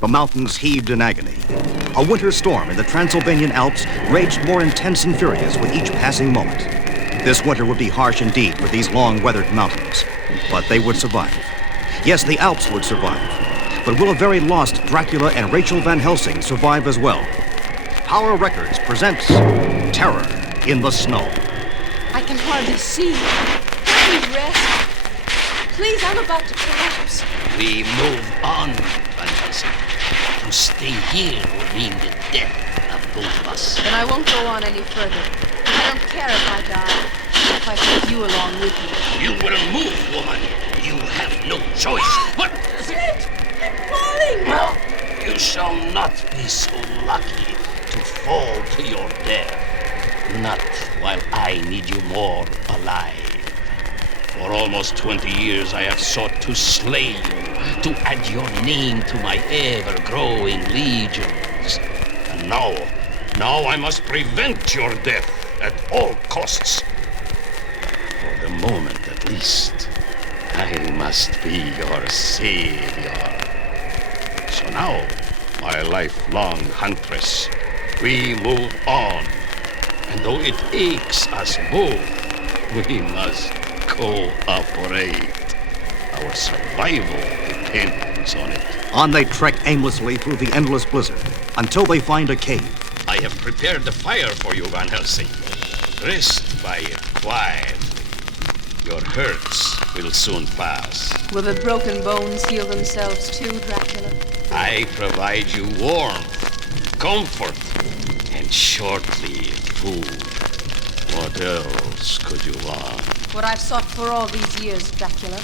The mountains heaved in agony. A winter storm in the Transylvanian Alps raged more intense and furious with each passing moment. This winter would be harsh indeed for these long-weathered mountains, but they would survive. Yes, the Alps would survive. But will a very lost Dracula and Rachel Van Helsing survive as well? Power Records presents Terror in the Snow. I can hardly see. Please rest. Please, I'm about to collapse. We move on, Van Helsing. To stay here would mean the death of both of us. Then I won't go on any further. I don't care if I die, if I take you along with me. You will move, woman. You have no choice. What? Shit! I'm falling! You shall not be so lucky to fall to your death. Not while I need you more alive. For almost 20 years I have sought to slay you, to add your name to my ever-growing legions. And now I must prevent your death at all costs. For the moment, at least, I must be your savior. So now, my lifelong huntress, we move on. And though it aches us both, we must cooperate. Our survival depends on it. On they trek aimlessly through the endless blizzard until they find a cave. I have prepared the fire for you, Van Helsing. Rest by it quietly. Your hurts will soon pass. Will the broken bones heal themselves too, Dracula? I provide you warmth, comfort, and shortly food. What else could you want? What I've sought for all these years, Dracula.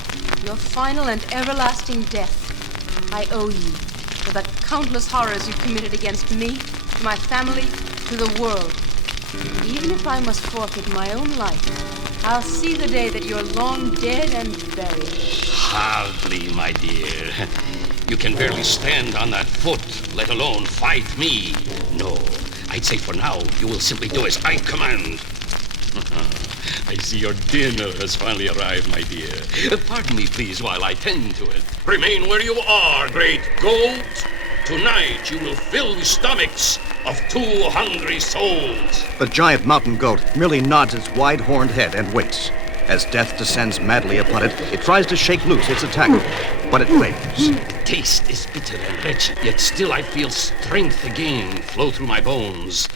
Your final and everlasting death. I owe you for the countless horrors you committed against me, to my family, to the world. And even if I must forfeit my own life, I'll see the day that you're long dead and buried. Hardly, my dear. You can barely stand on that foot, let alone fight me. No, I'd say for now, you will simply do as I command. I see your dinner has finally arrived, my dear. Pardon me, please, while I tend to it. Remain where you are, great goat. Tonight you will fill the stomachs of 2 hungry souls. The giant mountain goat merely nods its wide-horned head and waits. As death descends madly upon it, it tries to shake loose its attacker, but it fails. The taste is bitter and wretched, yet still I feel strength again flow through my bones.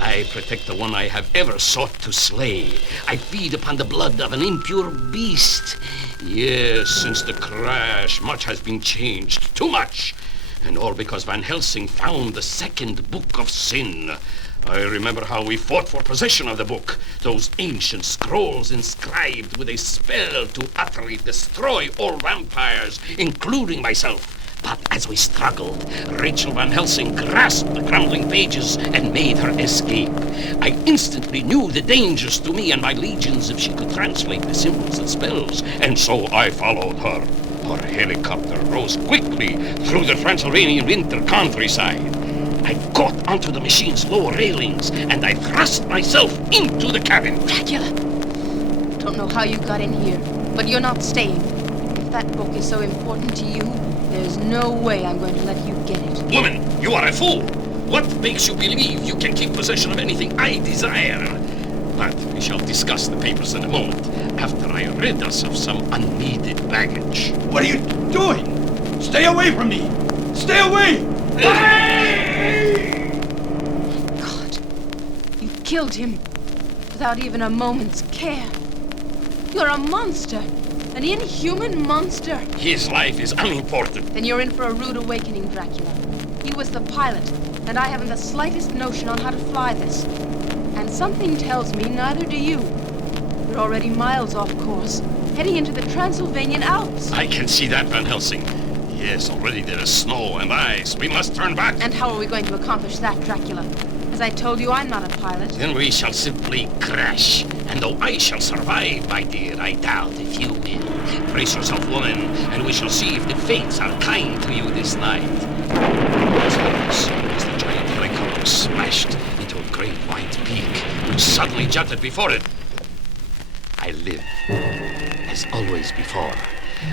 I protect the one I have ever sought to slay. I feed upon the blood of an impure beast. Yes, since the crash, much has been changed. Too much. And all because Van Helsing found the second book of sin. I remember how we fought for possession of the book. Those ancient scrolls inscribed with a spell to utterly destroy all vampires, including myself. But as we struggled, Rachel Van Helsing grasped the crumbling pages and made her escape. I instantly knew the dangers to me and my legions if she could translate the symbols and spells, and so I followed her. Her helicopter rose quickly through the Transylvanian winter countryside. I got onto the machine's lower railings, and I thrust myself into the cabin. Dracula! Don't know how you got in here, but you're not staying. If that book is so important to you, there's no way I'm going to let you get it. Woman, you are a fool! What makes you believe you can keep possession of anything I desire? But we shall discuss the papers in a moment, after I rid us of some unneeded baggage. What are you doing? Stay away from me! Stay away! God, you killed him without even a moment's care. You're a monster. An inhuman monster. His life is unimportant. Then you're in for a rude awakening, Dracula. He was the pilot, and I haven't the slightest notion on how to fly this. And something tells me neither do you. You're already miles off course, heading into the Transylvanian Alps. I can see that, Van Helsing. Yes, already there is snow and ice. We must turn back. And how are we going to accomplish that, Dracula? As I told you, I'm not a pilot. Then we shall simply crash. And though I shall survive, my dear, I doubt if you will. Brace yourself, woman, and we shall see if the fates are kind to you this night. As the giant helicopter smashed into a great white peak, which suddenly jutted before it. I live, as always before.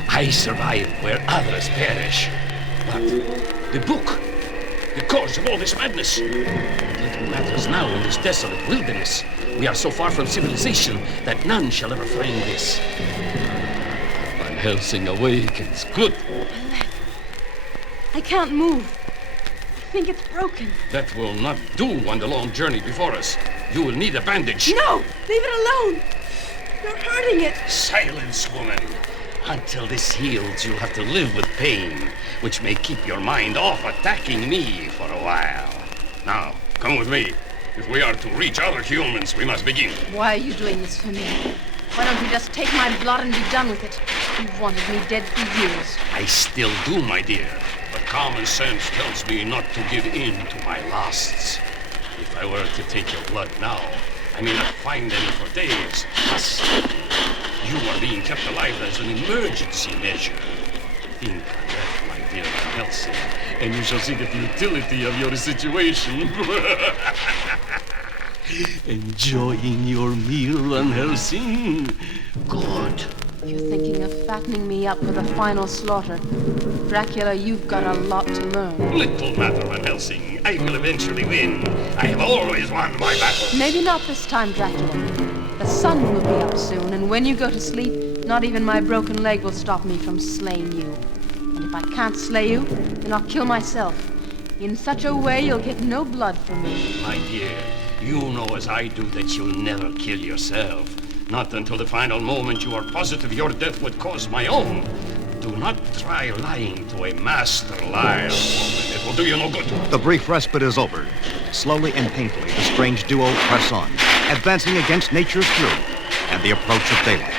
I survive where others perish. But The book! The cause of all this madness! Little matters now in this desolate wilderness. We are so far from civilization that none shall ever find this. Van Helsing awakens. Good. I can't move. I think it's broken. That will not do on the long journey before us. You will need a bandage. No! Leave it alone! You're hurting it! Silence, woman. Until this heals, you'll have to live with pain, which may keep your mind off attacking me for a while. Now, come with me. If we are to reach other humans, we must begin. Why are you doing this for me? Why don't you just take my blood and be done with it? You've wanted me dead for years. I still do, my dear. But common sense tells me not to give in to my lusts. If I were to take your blood now, I may not find any for days. Thus, you are being kept alive as an emergency measure. Think on that, my dear Van Helsing, and you shall see the futility of your situation. Enjoying your meal, Van Helsing? Good. You're thinking of fattening me up for the final slaughter. Dracula, you've got a lot to learn. Little matter, Van Helsing. I will eventually win. I have always won my battles. Maybe not this time, Dracula. The sun will be up soon, and when you go to sleep, not even my broken leg will stop me from slaying you. And if I can't slay you, then I'll kill myself. In such a way, you'll get no blood from me. My dear, you know as I do that you'll never kill yourself. Not until the final moment you are positive your death would cause my own. Do not try lying to a master liar, woman. It will do you no good. The brief respite is over. Slowly and painfully, the strange duo press on, advancing against nature's fury and the approach of daylight.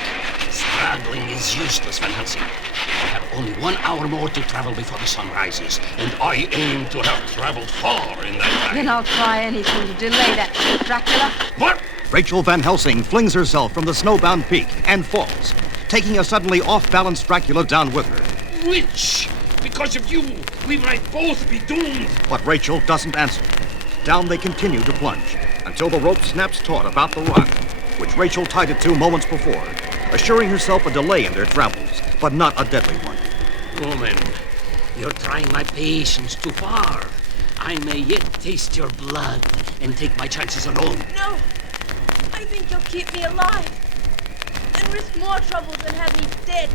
Straggling is useless, Van Helsing. I have only 1 hour more to travel before the sun rises, and I aim to have traveled far in that time. Then I'll try anything to delay that, Dracula. What? Rachel Van Helsing flings herself from the snowbound peak and falls, taking a suddenly off-balance Dracula down with her. Witch! Because of you, we might both be doomed. But Rachel doesn't answer. Down they continue to plunge, until the rope snaps taut about the rock, which Rachel tied it to moments before, assuring herself a delay in their travels, but not a deadly one. Woman, you're trying my patience too far. I may yet taste your blood and take my chances alone. No! I think you'll keep me alive and risk more trouble than have me dead,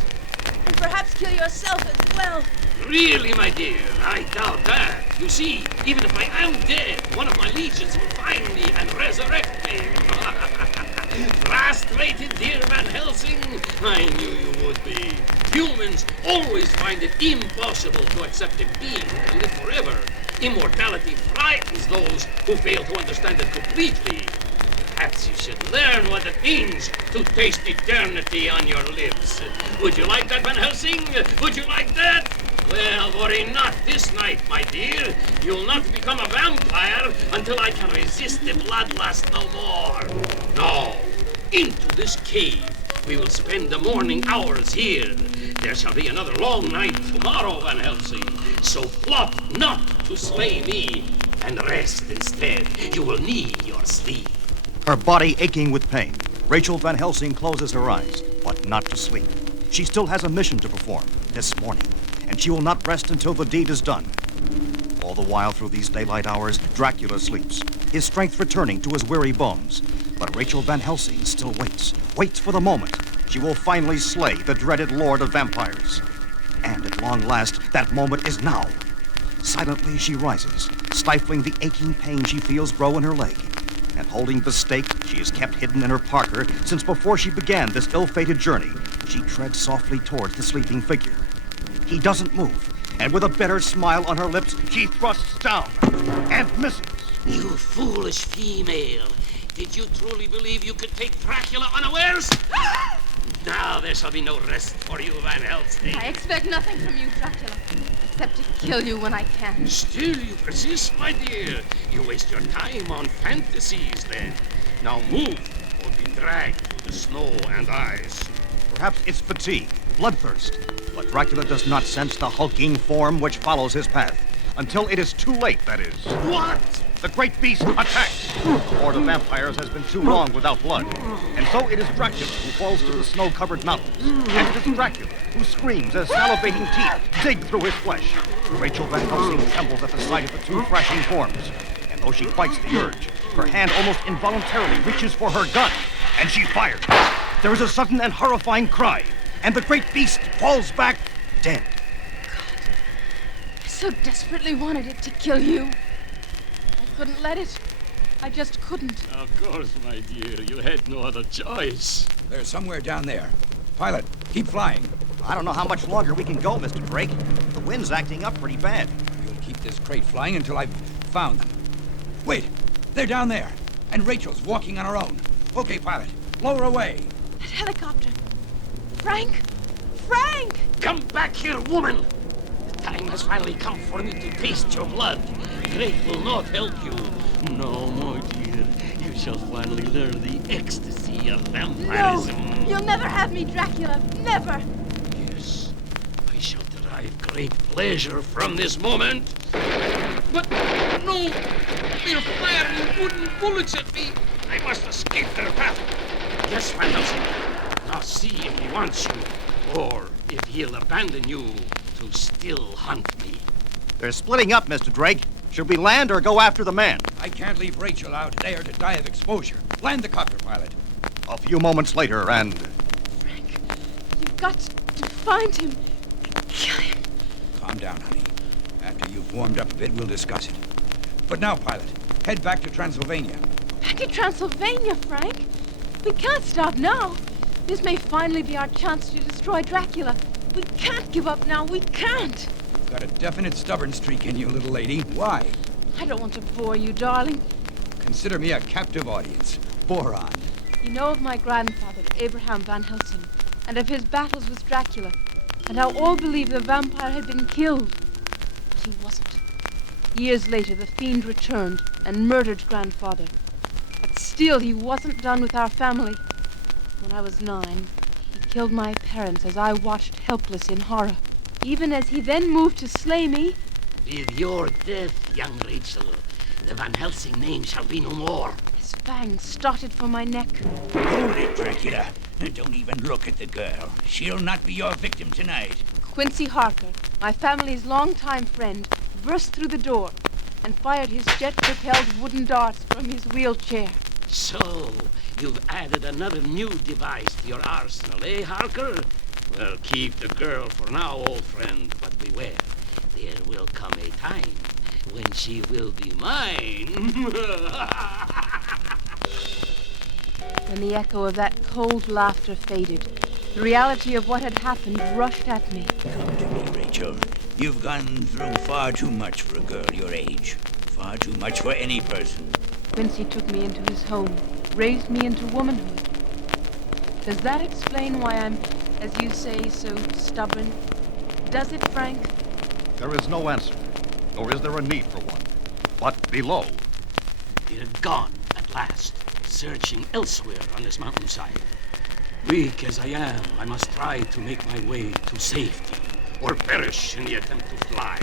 and perhaps kill yourself as well. Really, my dear, I doubt that. You see, even if I am dead, one of my legions will find me and resurrect me. Frustrated, dear Van Helsing? I knew you would be. Humans always find it impossible to accept a being to live forever. Immortality frightens those who fail to understand it completely. Perhaps you should learn what it means to taste eternity on your lips. Would you like that, Van Helsing? Would you like that? Well, worry not this night, my dear. You'll not become a vampire until I can resist the bloodlust no more. No, into this cave. We will spend the morning hours here. There shall be another long night tomorrow, Van Helsing. So plot not to slay me, and rest instead. You will need your sleep. Her body aching with pain, Rachel Van Helsing closes her eyes, but not to sleep. She still has a mission to perform this morning, and she will not rest until the deed is done. All the while through these daylight hours, Dracula sleeps, his strength returning to his weary bones. But Rachel Van Helsing still waits for the moment she will finally slay the dreaded Lord of Vampires. And at long last, that moment is now. Silently she rises, stifling the aching pain she feels grow in her leg. And holding the stake she has kept hidden in her parka since before she began this ill-fated journey, she treads softly towards the sleeping figure. He doesn't move, and with a bitter smile on her lips, she thrusts down and misses. You foolish female. Did you truly believe you could take Dracula unawares? Now there shall be no rest for you, Van Helsing. I expect nothing from you, Dracula, except to kill you when I can. Still you persist, my dear. You waste your time on fantasies, then. Now move, or be dragged through the snow and ice. Perhaps it's fatigue, bloodthirst, but Dracula does not sense the hulking form which follows his path. Until it is too late, that is. What? The great beast attacks. The horde of vampires has been too long without blood. And so it is Dracula who falls to the snow-covered mountains. And it is Dracula who screams as salivating teeth dig through his flesh. Rachel Van Helsing trembles at the sight of the two thrashing forms. And though she fights the urge, her hand almost involuntarily reaches for her gun. And she fires. There is a sudden and horrifying cry. And the great beast falls back dead. I so desperately wanted it to kill you. I couldn't let it. I just couldn't. Of course, my dear. You had no other choice. They're somewhere down there. Pilot, keep flying. I don't know how much longer we can go, Mr. Drake. The wind's acting up pretty bad. You'll keep this crate flying until I've found them. Wait, they're down there. And Rachel's walking on her own. Okay, pilot, lower away. That helicopter. Frank! Frank! Come back here, woman! The time has finally come for me to taste your blood. Drake will not help you. No, my dear. You shall finally learn the ecstasy of No! vampirism. You'll never have me, Dracula. Never! Yes, I shall derive great pleasure from this moment. But no! They're firing wooden bullets at me. I must escape their path. Yes, Van Helsing. Now see if he wants you, or if he'll abandon you to still hunt me. They're splitting up, Mr. Drake. Should we land or go after the man? I can't leave Rachel out there to die of exposure. Land the copter, pilot. A few moments later, and... Frank, you've got to find him. Kill him. Calm down, honey. After you've warmed up a bit, we'll discuss it. But now, pilot, head back to Transylvania. Back to Transylvania, Frank? We can't stop now. This may finally be our chance to destroy Dracula. We can't give up now. We can't. You've got a definite stubborn streak in you, little lady. Why? I don't want to bore you, darling. Consider me a captive audience. Bore on. You know of my grandfather, Abraham Van Helsing, and of his battles with Dracula, and how all believed the vampire had been killed. But he wasn't. Years later, the fiend returned and murdered grandfather. But still, he wasn't done with our family. When I was 9, he killed my parents as I watched helpless in horror. Even as he then moved to slay me. With your death, young Rachel, the Van Helsing name shall be no more. His fangs started from my neck. Hold it, Dracula. Don't even look at the girl. She'll not be your victim tonight. Quincy Harker, my family's longtime friend, burst through the door and fired his jet-propelled wooden darts from his wheelchair. So, you've added another new device to your arsenal, eh, Harker? Well, keep the girl for now, old friend, but beware. There will come a time when she will be mine. When the echo of that cold laughter faded, the reality of what had happened rushed at me. Come to me, Rachel. You've gone through far too much for a girl your age. Far too much for any person. Quincy took me into his home, raised me into womanhood. Does that explain why I'm, as you say, so stubborn? Does it, Frank? There is no answer, nor is there a need for one. But below... They're gone at last, searching elsewhere on this mountainside. Weak as I am, I must try to make my way to safety, or perish in the attempt to fly.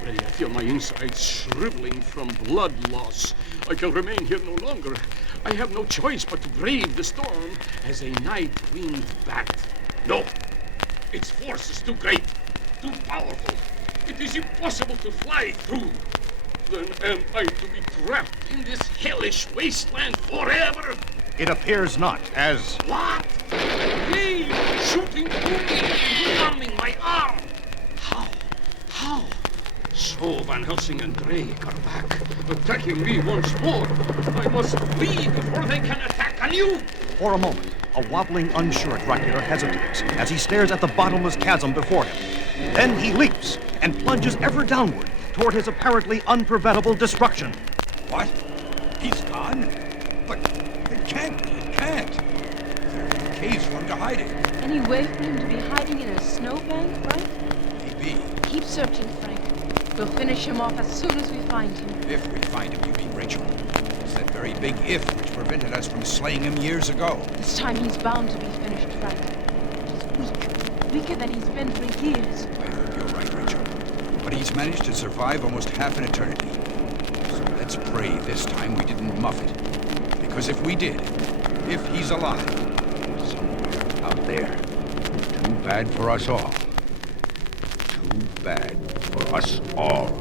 Already I feel my insides shriveling from blood loss. I can remain here no longer. I have no choice but to brave the storm as a night wind backed. No, its force is too great, too powerful. It is impossible to fly through. Then am I to be trapped in this hellish wasteland forever? It appears not, as... What? Flames shooting through me and numbing my arm. How? How? So Van Helsing and Drake are back, attacking me once more. I must flee before they can attack anew. For a moment, a wobbling, unsure Dracula hesitates as he stares at the bottomless chasm before him. Then he leaps and plunges ever downward toward his apparently unpreventable destruction. What? He's gone? But it can't be. It can't. There's no caves for him to hide in. Any way for him to be hiding in a snowbank, Frank? Maybe. Keep searching, Frank. We'll finish him off as soon as we find him. If we find him, you mean, Rachel. It's that very big if which prevented us from slaying him years ago. This time he's bound to be finished, Frank. He's weak. Weaker than he's been for years. I hope you're right, Rachel. But he's managed to survive almost half an eternity. So let Let's pray this time we didn't muff it. Because if we did, if he's alive, somewhere out there, too bad for us all. Too bad for us all.